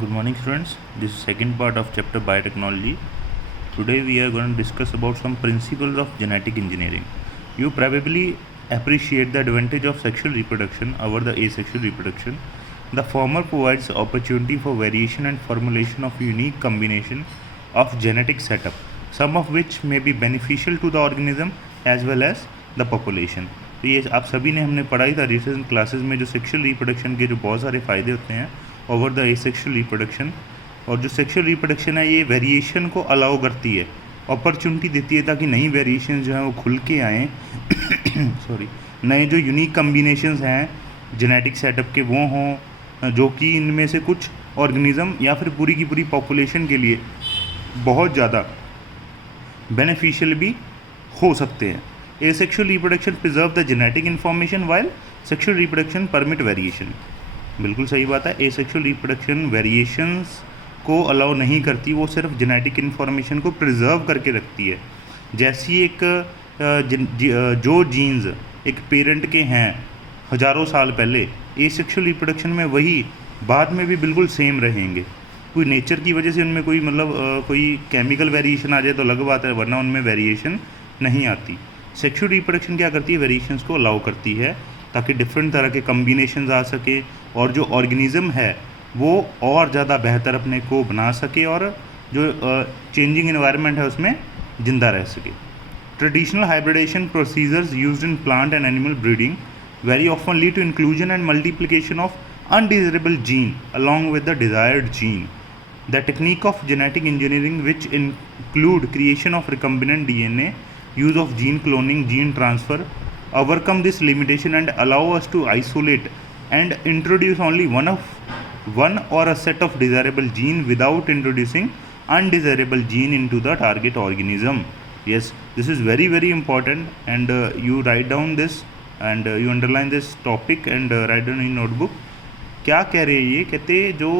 Good morning, students. This is second part of chapter biotechnology. Today we are going to discuss about some principles of genetic engineering. You probably appreciate the advantage of sexual reproduction over the asexual reproduction. The former provides opportunity for variation and formulation of unique combination of genetic setup, some of which may be beneficial to the organism as well as the population. तो ये आप सभी ने हमने पढ़ाई था recent classes में, जो सेक्शुअल रिप्रोडक्शन के जो बहुत सारे फ़ायदे होते हैं ओवर द एसेक्सुअल रिप्रोडक्शन। और जो सेक्शुअल रिप्रोडक्शन है ये वेरिएशन को अलाउ करती है, अपॉर्चुनिटी देती है ताकि नई वेरिएशन जो हैं वो खुल के आएँ सॉरी, नए जो यूनिक कम्बिनेशंस हैं जेनेटिक सेटअप के वो हों, जो कि इनमें से कुछ ऑर्गेनिज़म या फिर पूरी की पूरी पॉपुलेशन के लिए बहुत ज़्यादा बेनिफिशियल भी हो सकते हैं। Asexual reproduction preserve the genetic information while sexual reproduction permit variation. बिल्कुल सही बात है, एसेक्सुअल रिप्रोडक्शन वेरिएशंस को अलाउ नहीं करती, वो सिर्फ जेनेटिक इन्फॉर्मेशन को प्रिजर्व करके रखती है। जैसी एक जो जीन्स एक पेरेंट के हैं हज़ारों साल पहले, एसेक्सुअल रिप्रोडक्शन में वही बाद में भी बिल्कुल सेम रहेंगे। कोई नेचर की वजह से उनमें कोई कोई केमिकल वेरिएशन आ जाए तो अलग बात है, वरना उनमें वेरिएशन नहीं आती। सेक्शुअल रिप्रोडक्शन क्या करती है, वेरिएशंस को अलाउ करती है ताकि डिफरेंट तरह के कम्बिनेशंस आ सके और जो ऑर्गेनिज़म है वो और ज़्यादा बेहतर अपने को बना सके और जो चेंजिंग एनवायरनमेंट है उसमें ज़िंदा रह सके। Traditional hybridisation procedures used in plant and animal breeding very often lead to inclusion and multiplication of undesirable gene along with the desired gene. The technique of genetic engineering, which include creation of recombinant DNA, use of gene cloning, gene transfer, overcome this limitation and allow us to isolate and introduce only one or a set of desirable gene without introducing undesirable gene into the target organism. Yes, this is very very important, and you write down this and you underline this topic and write down in notebook. क्या कह रहे हैं ये, कहते हैं जो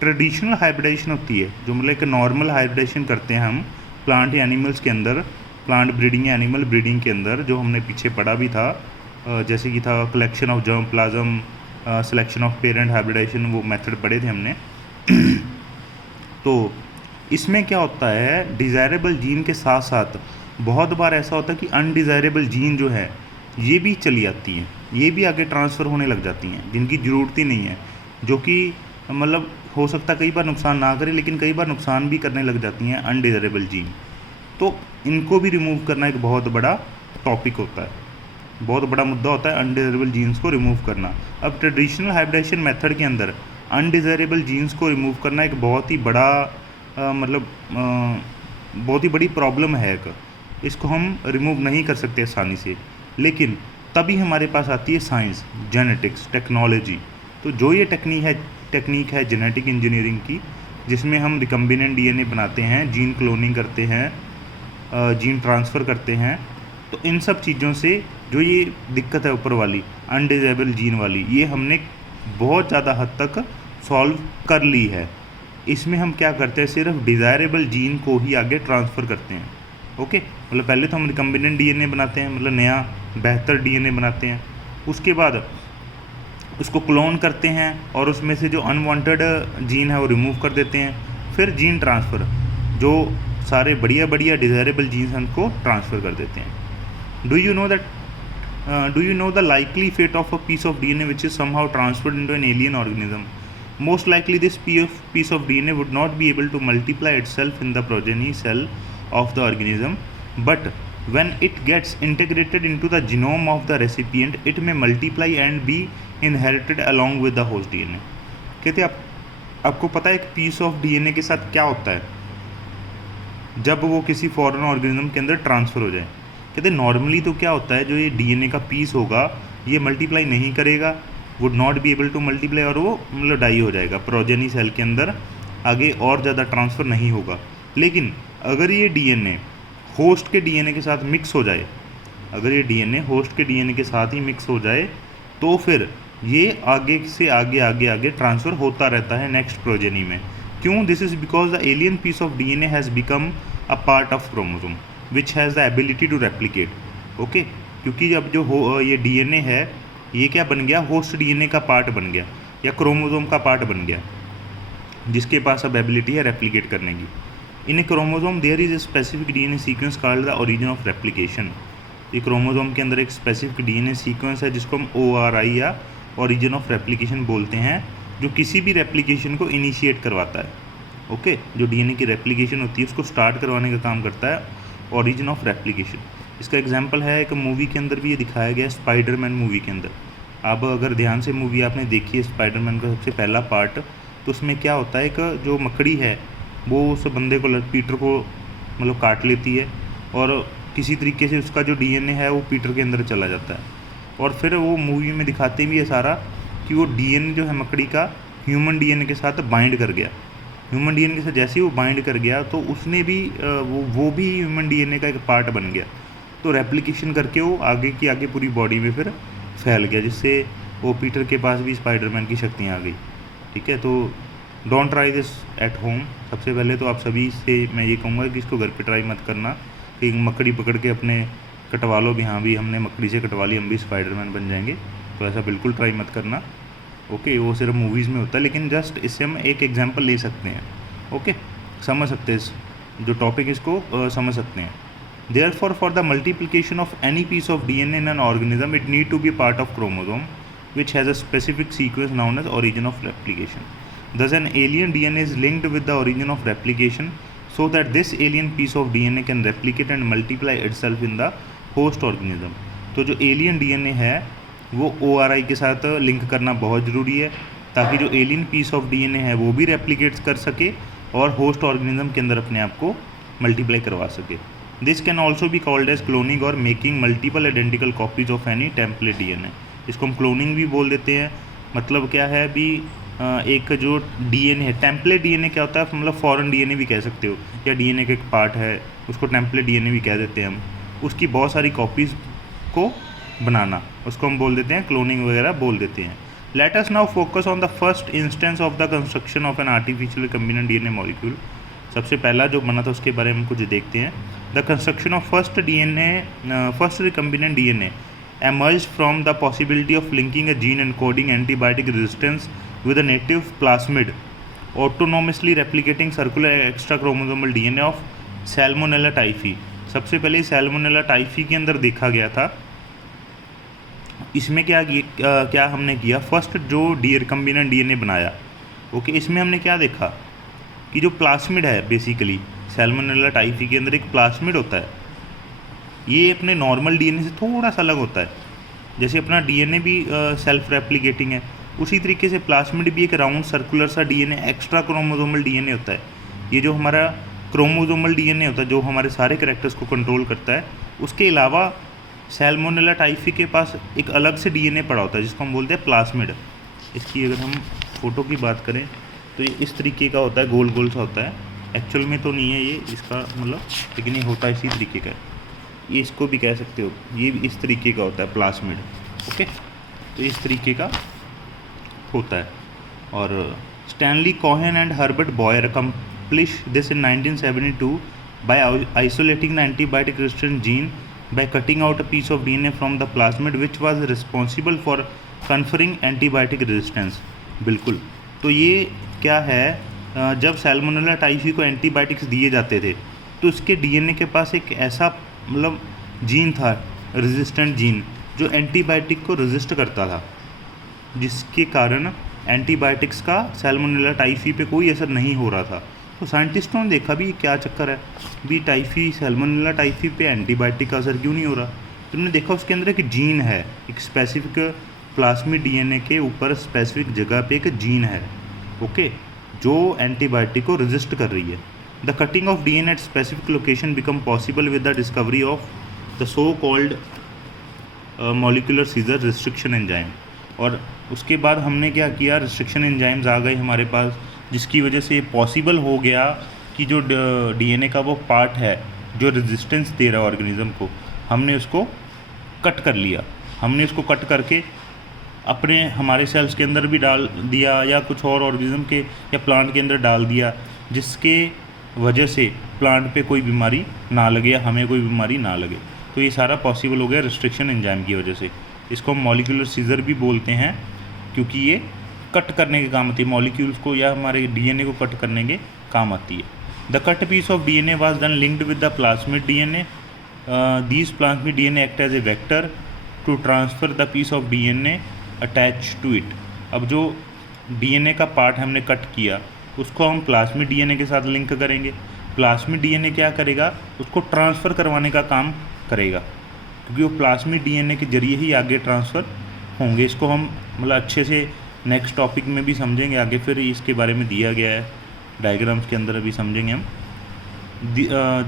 traditional hybridisation होती है, जो मतलब एक नॉर्मल हाइब्रिडेशन करते हैं हम प्लांट या एनिमल्स के अंदर, प्लांट ब्रीडिंग या एनिमल ब्रीडिंग के अंदर, जो हमने पीछे पढ़ा भी था, जैसे कि था collection of germplasm, selection of parent hybridisation, वो मेथड पढ़े थे हमने। तो इसमें क्या होता है, डिज़ायरेबल जीन के साथ साथ बहुत बार ऐसा होता है कि अनडिज़ायरेबल जीन जो है ये भी चली आती हैं, ये भी आगे ट्रांसफ़र होने लग जाती हैं, जिनकी ज़रूरत ही नहीं है, जो कि मतलब हो सकता है कई बार नुकसान ना करे लेकिन कई बार नुकसान भी करने लग जाती हैं अनडिज़ायरेबल जीन। तो इनको भी रिमूव करना एक बहुत बड़ा टॉपिक होता है, बहुत बड़ा मुद्दा होता है अनडिज़ायरेबल जीन्स को रिमूव करना। अब ट्रेडिशनल हाइब्रिडेशन मेथड के अंदर अनडिज़ायरेबल जीन्स को रिमूव करना एक बहुत ही बड़ा बहुत ही बड़ी प्रॉब्लम है। इसको हम रिमूव नहीं कर सकते आसानी से, लेकिन तभी हमारे पास आती है साइंस, जेनेटिक्स, टेक्नोलॉजी। तो जो ये टेक्निक है जेनेटिक इंजीनियरिंग की, जिसमें हम रिकम्बिनेंट डीएनए बनाते हैं, जीन क्लोनिंग करते हैं, जीन ट्रांसफ़र करते हैं, तो इन सब चीज़ों से जो ये दिक्कत है ऊपर वाली अनडिज़ायरेबल जीन वाली, ये हमने बहुत ज़्यादा हद तक सॉल्व कर ली है। इसमें हम क्या करते हैं, सिर्फ डिज़ायरेबल जीन को ही आगे ट्रांसफ़र करते हैं। ओके, मतलब पहले तो हम रिकम्बिनेंट डीएनए बनाते हैं, मतलब नया बेहतर डीएनए बनाते हैं, उसके बाद उसको क्लोन करते हैं और उसमें से जो अनवांटेड जीन है वो रिमूव कर देते हैं। फिर जीन ट्रांसफ़र, जो सारे बढ़िया बढ़िया डिज़ायरेबल जीन्स हैं उनको ट्रांसफ़र कर देते हैं। Do you know the likely fate of a piece of DNA which is somehow transferred into an alien organism? Most likely this piece of DNA would not be able to multiply itself in the progeny cell of the organism, but when it gets integrated into the genome of the recipient, it may multiply and be inherited along with the host DNA. कहते आपको पता है एक piece of DNA के साथ क्या होता है जब वो किसी फॉरेन ऑर्गेनिज्म के अंदर ट्रांसफ़र हो जाए? कहते नॉर्मली तो क्या होता है, जो ये डीएनए का पीस होगा ये मल्टीप्लाई नहीं करेगा, would not be able to multiply, और वो मतलब डाई हो जाएगा प्रोजेनी सेल के अंदर, आगे और ज़्यादा ट्रांसफ़र नहीं होगा। लेकिन अगर ये डीएनए होस्ट के डीएनए के साथ मिक्स हो जाए, अगर ये डीएनए होस्ट के डीएनए के साथ ही मिक्स हो जाए, तो फिर ये आगे से आगे ट्रांसफ़र होता रहता है नेक्स्ट प्रोजेनी में। क्यों? This is because the alien piece of DNA has become a part of chromosome which has the ability to replicate. Okay, क्योंकि अब जो ये डीएनए है ये क्या बन गया, होस्ट डीएनए का पार्ट बन गया या क्रोमोसोम का पार्ट बन गया। जिसके पास अब एबिलिटी है रेप्लिकेट करने की। In a chromosome there is a specific DNA sequence called the origin of replication. ये क्रोमोसोम के अंदर एक स्पेसिफिक डीएनए सीक्वेंस है जिसको हम ORI या ओरिजिन ऑफ रेप्लिकेशन बोलते हैं, जो किसी भी रेप्लिकेशन को इनिशिएट करवाता है। ओके, जो डीएनए की रेप्लिकेशन होती है उसको स्टार्ट करवाने का काम करता है ओरिजिन ऑफ रेप्लिकेशन। इसका एग्जांपल है एक मूवी के अंदर भी ये दिखाया गया है, स्पाइडरमैन मूवी के अंदर। आप अगर ध्यान से मूवी आपने देखी है स्पाइडरमैन का सबसे पहला पार्ट, तो उसमें क्या होता है, एक जो मकड़ी है वो उस बंदे को, पीटर को मतलब काट लेती है और किसी तरीके से उसका जो डीएनए है वो पीटर के अंदर चला जाता है। और फिर वो मूवी में दिखाते भी है सारा कि वो डीएनए जो है मकड़ी का ह्यूमन डीएनए के साथ बाइंड कर गया। ह्यूमन डीएनए के साथ जैसे ही वो बाइंड कर गया तो उसने भी वो भी ह्यूमन डीएनए का एक पार्ट बन गया। तो रेप्लिकेशन करके वो आगे की आगे पूरी बॉडी में फिर फैल गया, जिससे वो पीटर के पास भी स्पाइडरमैन की शक्तियाँ आ गई। ठीक है, तो don't try this at home. सबसे पहले तो आप सभी से मैं ये कहूँगा कि इसको घर पे ट्राई मत करना कि मकड़ी पकड़ के अपने कटवा लो भी, हाँ भी हमने मकड़ी से कटवा ली, हम भी स्पाइडरमैन बन जाएंगे। तो ऐसा बिल्कुल ट्राई मत करना। ओके, वो सिर्फ मूवीज़ में होता है, लेकिन जस्ट इससे हम एक एग्जांपल ले सकते हैं। ओके, समझ सकते हैं जो टॉपिक, इसको समझ सकते हैं। Therefore, for the multiplication of any piece of DNA in an organism, it need to be part of chromosome, which has a specific sequence known as origin of replication. Thus, an alien DNA is linked with the origin of replication, so that this alien piece of DNA can replicate and multiply itself in the host organism. तो जो alien DNA है वो ORI के साथ link करना बहुत ज़रूरी है, ताकि जो alien piece of DNA है वो भी replicate कर सके और host organism के अंदर अपने आप को multiply करवा सके। दिस कैन ऑल्सो भी कॉल्ड एज क्लोनिंग और making multiple identical copies of any template DNA. इसको हम क्लोनिंग भी बोल देते हैं। मतलब क्या है भी, एक जो डीएनए है, टेम्पलेट डीएनए क्या होता है, मतलब फॉरेन डीएनए भी कह सकते हो, या डीएनए का एक पार्ट है उसको टेम्पलेट डीएनए भी कह देते हैं हम। उसकी बहुत सारी कॉपीज़ को बनाना, उसको हम बोल देते हैं क्लोनिंग वगैरह बोल देते हैं। Let us now focus on the first instance of the construction of an artificial recombinant DNA molecule. सबसे पहला जो बना था उसके बारे में कुछ देखते हैं। The construction of first recombinant DNA emerged from the possibility of linking a gene encoding antibiotic resistance with a native plasmid autonomously replicating circular extrachromosomal DNA of Salmonella typhi। सबसे पहले सैल्मोनेला टाइफी के अंदर देखा गया था। इसमें क्या हमने किया, फर्स्ट जो रिकम्बिनेंट डीएनए बनाया। ओके, इसमें हमने क्या देखा कि जो प्लास्मिड है, बेसिकली सैल्मोनेला टाइफी के अंदर एक प्लास्मिड होता है। ये अपने नॉर्मल डीएनए से थोड़ा सा अलग होता है। जैसे अपना डीएनए भी सेल्फ रेप्लिकेटिंग है, उसी तरीके से प्लास्मिड भी एक राउंड सर्कुलर सा डीएनए, एक्स्ट्रा क्रोमोसोमल डीएनए होता है। ये जो हमारा क्रोमोसोमल डीएनए होता है जो हमारे सारे कैरेक्टर्स को कंट्रोल करता है, उसके अलावा सैल्मोनेला टाइफी के पास एक अलग से डीएनए पड़ा होता है जिसको हम बोलते हैं प्लास्मिड। इसकी अगर हम फोटो की बात करें तो ये इस तरीके का होता है, गोल गोल सा होता है। एक्चुअल में तो नहीं है ये इसका मतलब, लेकिन ये होता है इसी तरीके का। ये इसको भी कह सकते हो, ये भी इस तरीके का होता है प्लास्मिड। ओके, तो इस तरीके का होता है। और Stanley Cohen and Herbert Boyer accomplish this in 1972 by isolating the antibiotic resistant gene by cutting out a piece of DNA from the plasmid which was responsible for conferring antibiotic resistance। बिल्कुल, तो ये क्या है, जब Salmonella typhi को antibiotics दिए जाते थे तो उसके डीएनए के पास एक ऐसा मतलब जीन था, रेजिस्टेंट जीन, जो एंटीबायोटिक को रेजिस्ट करता था, जिसके कारण एंटीबायोटिक्स का सैल्मोनेला टाइफी पे कोई असर नहीं हो रहा था। तो साइंटिस्टों ने देखा भी क्या चक्कर है भी, टाइफी सैल्मोनेला टाइफी पे एंटीबायोटिक का असर क्यों नहीं हो रहा। तो उन्होंने देखा उसके अंदर एक जीन है, एक स्पेसिफिक प्लास्मिड डीएनए के ऊपर स्पेसिफिक जगह पे एक जीन है, ओके, जो एंटीबायोटिक को रेजिस्ट कर रही है। The cutting of DNA at specific location become possible with the discovery of the so called molecular scissor restriction enzyme. और उसके बाद हमने क्या किया, रिस्ट्रिक्शन एंजाइम्स आ गए हमारे पास, जिसकी वजह से ये पॉसिबल हो गया कि जो डीएनए का वो पार्ट है जो रेजिस्टेंस दे रहा है ऑर्गेनिज्म को, हमने उसको कट कर लिया। हमने उसको कट करके अपने हमारे सेल्स के अंदर भी डाल दिया या कुछ और ऑर्गेनिज्म के या प्लांट के अंदर डाल दिया, जिसके वजह से प्लांट पे कोई बीमारी ना लगे या हमें कोई बीमारी ना लगे। तो ये सारा पॉसिबल हो गया रिस्ट्रिक्शन एंजाइम की वजह से। इसको हम मॉलिक्यूलर सीजर भी बोलते हैं क्योंकि ये कट करने के काम आती है, मॉलिक्यूल्स को या हमारे डीएनए को कट करने के काम आती है। The cut piece of DNA was then linked with the plasmid DNA. These plasmid DNA act as a vector to transfer the piece of DNA attach to it. अब जो डीएनए का part हमने cut किया उसको हम plasmid DNA के साथ link करेंगे। प्लाज्मिड डीएनए क्या करेगा, उसको ट्रांसफ़र करवाने का काम करेगा, क्योंकि वो प्लाज्मिड डीएनए के जरिए ही आगे ट्रांसफ़र होंगे। इसको हम मतलब अच्छे से नेक्स्ट टॉपिक में भी समझेंगे आगे, फिर इसके बारे में दिया गया है डायग्राम्स के अंदर अभी समझेंगे हम।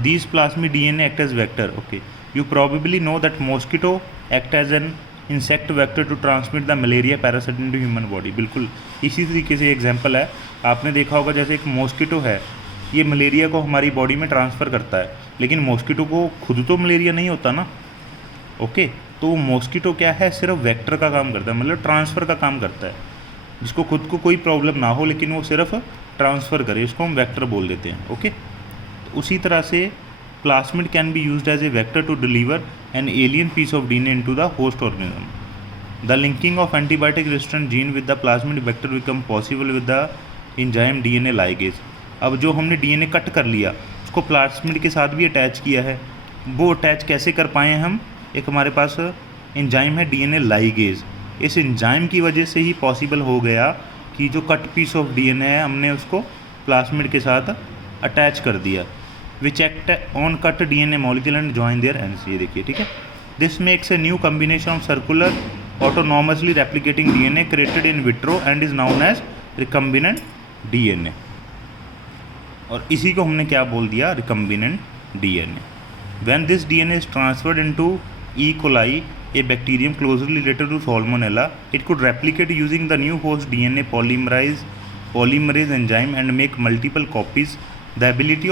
These plasmid DNA act as vector. Okay, you probably know that mosquito act as an insect vector to transmit the malaria parasite into human body. बिल्कुल इसी तरीके से एग्जाम्पल है, आपने देखा होगा जैसे एक मॉस्किटो है, ये मलेरिया को हमारी बॉडी में ट्रांसफ़र करता है, लेकिन मॉस्किटो को खुद तो मलेरिया नहीं होता ना। ओके, तो वो मॉस्किटो क्या है, सिर्फ वेक्टर का काम करता है, मतलब ट्रांसफ़र का काम करता है, जिसको खुद को कोई प्रॉब्लम ना हो लेकिन वो सिर्फ ट्रांसफ़र करे, इसको हम वेक्टर बोल देते हैं। ओके, तो उसी तरह से plasmid can be used as a vector to deliver an alien piece of DNA into the host organism. The linking of antibiotic resistant gene with the plasmid vector become possible with the enzyme DNA ligase. अब जो हमने DNA cut कर लिया उसको plasmid के साथ भी attach किया है, वो अटैच कैसे कर पाए हम, एक हमारे पास एंजाइम है डीएनए लाइगेज, इस एंजाइम की वजह से ही पॉसिबल हो गया कि जो कट पीस ऑफ डीएनए है हमने उसको प्लाज्मिड के साथ अटैच कर दिया, which act on cut DNA molecule and join their ends. ये देखिए, ठीक है, this makes a new combination of circular autonomously replicating DNA created in vitro and is known as recombinant DNA. और इसी को हमने क्या बोल दिया, recombinant DNA. When this DNA is transferred into E. coli, a bacterium closely related to Salmonella, it could replicate using the new host DNA polymerase enzyme and make multiple copies. The ability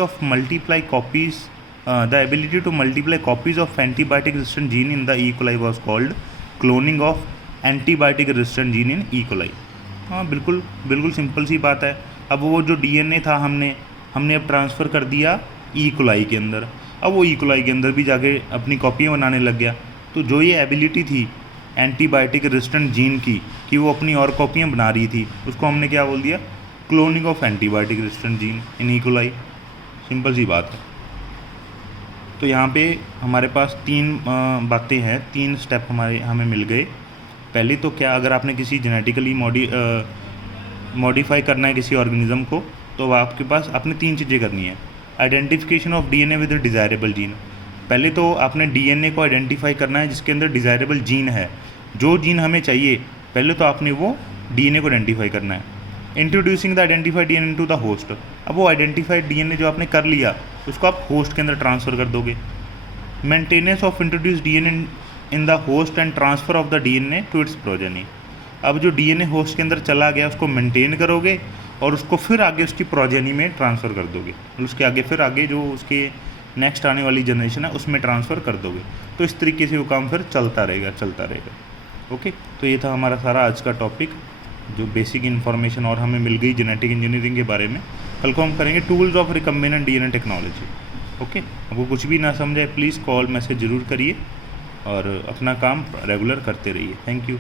to multiply copies of antibiotic resistant gene in the E. coli was called cloning of antibiotic resistant gene in E. coli। हाँ, बिल्कुल simple सी बात है। अब वो जो DNA था हमने अब ट्रांसफ़र कर दिया E. coli के अंदर, अब वो E. coli के अंदर भी जाके अपनी कॉपियाँ बनाने लग गया। तो जो ये एबिलिटी थी एंटीबायोटिक रेजिस्टेंट जीन की कि वो अपनी और कॉपियाँ बना रही थी, उसको हमने क्या बोल दिया, cloning of antibiotic resistant gene in E. coli। Simple सी बात है। तो यहाँ पे हमारे पास 3 बातें हैं, 3 स्टेप हमें मिल गए। पहले तो क्या, अगर आपने किसी जेनेटिकली मॉडिफाई करना है किसी ऑर्गेनिज्म को, तो आपके पास आपने 3 चीज़ें करनी है। Identification of DNA with desirable gene. पहले तो आपने डीएनए को आइडेंटिफाई करना है जिसके अंदर डिज़ायरेबल जीन है, जो जीन हमें चाहिए, पहले तो आपने वो डीएनए को आइडेंटिफाई करना है। Introducing the identified DNA into the host. अब वो आइडेंटिफाइड डीएनए जो आपने कर लिया उसको आप होस्ट के अंदर ट्रांसफ़र कर दोगे। Maintenance of introduce DNA in the host and transfer of the DNA to its progeny. अब जो डीएनए होस्ट के अंदर चला गया उसको मेंटेन करोगे और उसको फिर आगे उसकी प्रोजेनी में ट्रांसफ़र कर दोगे, उसके आगे फिर आगे जो उसके नेक्स्ट आने वाली जनरेशन है उसमें ट्रांसफ़र कर दोगे। तो इस तरीके से वो काम फिर चलता रहेगा। ओके, तो ये था हमारा सारा आज का टॉपिक, जो बेसिक इन्फॉर्मेशन और हमें मिल गई जेनेटिक इंजीनियरिंग के बारे में। कल को हम करेंगे tools of recombinant DNA technology. Okay, आपको कुछ भी ना समझे प्लीज़ कॉल मैसेज ज़रूर करिए और अपना काम रेगुलर करते रहिए। Thank you.